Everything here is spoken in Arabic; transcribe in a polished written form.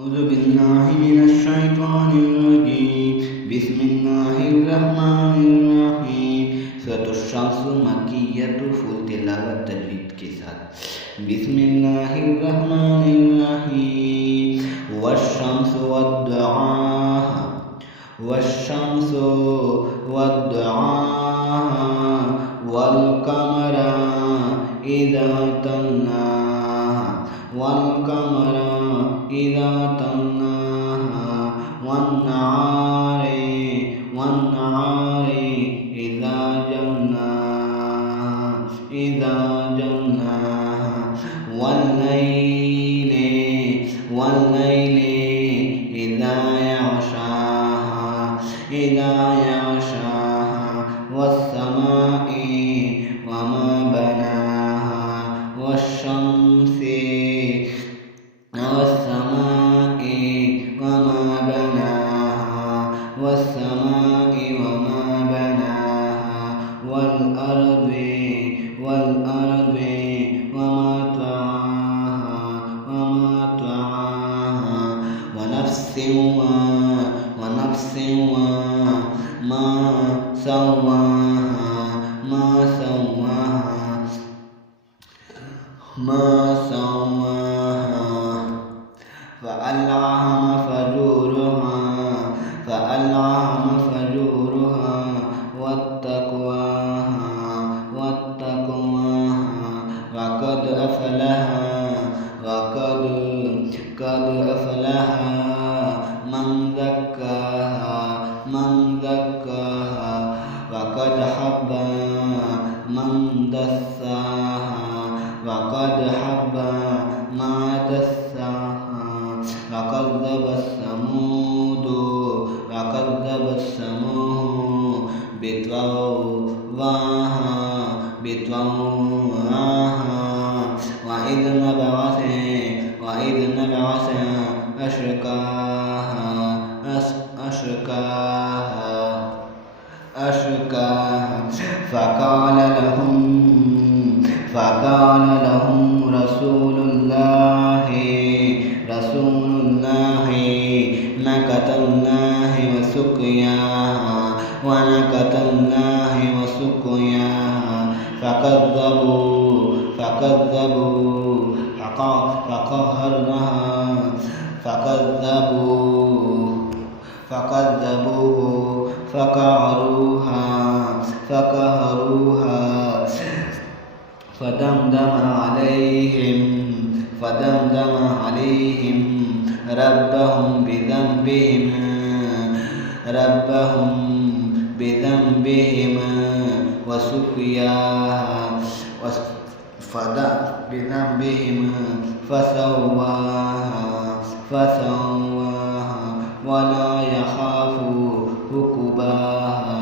أعوذ بالله من الشيطان الرجيم بسم الله الرحمن الرحيم सूरत अश-शम्स मक्किय्यह फुल तिलावत तजवीद के साथ बिस्मिल्लाहिर्रहमानिर्रहीम वश-शम्स वद-दुहाहा वश-शम्स वद-दुहाहा वल-क़मरा इज़ा तलाहा वल-क़मरा इज़ा तलाहा वन-नहारि इज़ा जल्लाहा वल-लैलि इज़ा यग़शाहा वस-समाइ वमा बनाहा वश-शम्सि वस-समाइ वमा बनाहा वस-समाइ वमा बनाहा वल-अर्दि वमा तवाहा वनफ्सिन वमा सव्वाहा فألهمها فجورها وتقواها وقد أفلح من زكاها وقد خاب من دساها وكذب الثمود بطغواها وإذ نبعث أشقاها فقال لهم رسول الله ناقة الله وسقياها فقهروها فدمدم عليهم ربهم بذنبهم فسواها ولا يخاف عقباها